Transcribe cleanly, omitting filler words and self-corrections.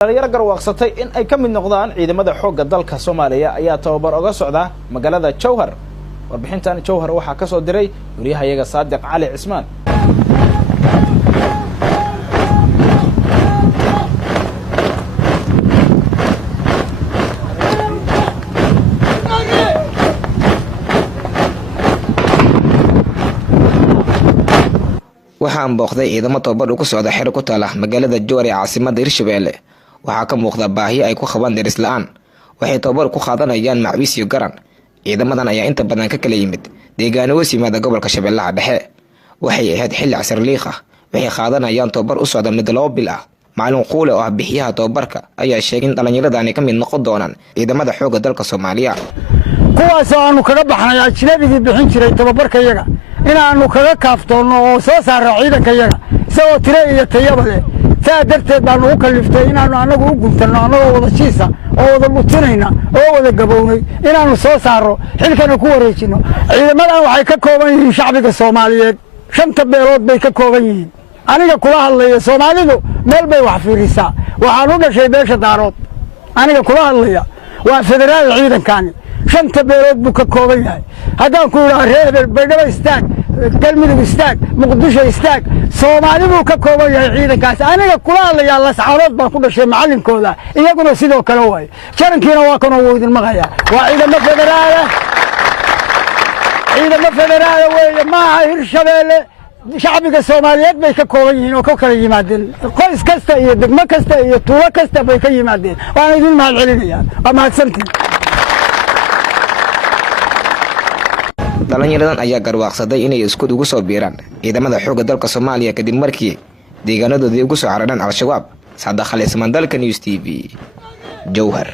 dhalinyaro garwaaqsatay in ay ka mid noqdaan ciidamada xoogga dalka Soomaaliya ayaa tababar uga socda magaalada Jowhar. Warbixintan Jowhar waxaa ka soo diray wariyahayaga Saadiq Cali Cismaan. waxaan booqday ciidamo tababar ku socda xero ku taala magaalada Jowhar ee caasimadda Hirshabeelle. waxaa ka muuqda baahi ay ku qabaan deris la'aan. waxay tababar ku qaadanayaan macwiis iyo garan. ciidamadan ayaa inta badan ka kala yimid deegaano hoos yimaada gobolka Shabeellaha Dhexe. waxay ahayd xilli casar liiq ah. waxay qaadanayaan tababar u socda mid 2 bil ah. macluun quule oo ah bixiyaha tababarka ayaa sheegay in dhalinyaradan ay ka mid noqon doonaan ciidamada xoogga dalka Soomaaliya. kuwaas aanu kaga baxnay ajnabigii bixin jiray tababarka iyaga inaanu kaga kaaftoono oo soo saaro ciidanka iyaga isagoo tire iyo tayaba leh. saa darteed baanu u kaliftay inaanu anagu u gultano anagoo wada jiisa oo wada lutinayna oo wada gabownay inaanu soo saaro xilkana ku wareejino. ciidamadan waxay ka kooban yihiin shacbiga Soomaaliyeed. Shanta Beelood bay ka kooban yihiin. aniga kula hadlaya Soomaalidu meel bay wax fiirisaa. waxaan u dhashay beesha daarood. aniga kula hadlaya waa federaal ciidankani. Shanta Beelood buu ka kooban yahay. haddaan ku yiraahdo reer Baydhabo istaag, galmudug istaag, muqdisho istaag, Soomaali buu ka kooban yahay ciidankaas. aniga kula hadlaya la saxarood baan ku dhashay macallinkooda iyaguna sidoo kale way. jarankiina waa kan oo idin maqaya waa ciidamo federaal. ciidamo federaal weeye maaha Hirshabeelle. shacbiga Soomaaliyeed bay ka kooban yihiin oo ka kala yimaadeen qoys kasta iyo degmo kasta iyo tuulo kasta bay ka yimaadeen. waan idin mahad celinayaa. waa mahadsantiin. dhalinyaradan ayaa garwaaqsaday inay isku ugu soo biiraan ciidamada xoogga dalka Soomaaliya kadib markii deegaanadoodii ugu soo carareen al-shabaab. Saadax Cali Cismaan, Dalka News TV, Jowhar.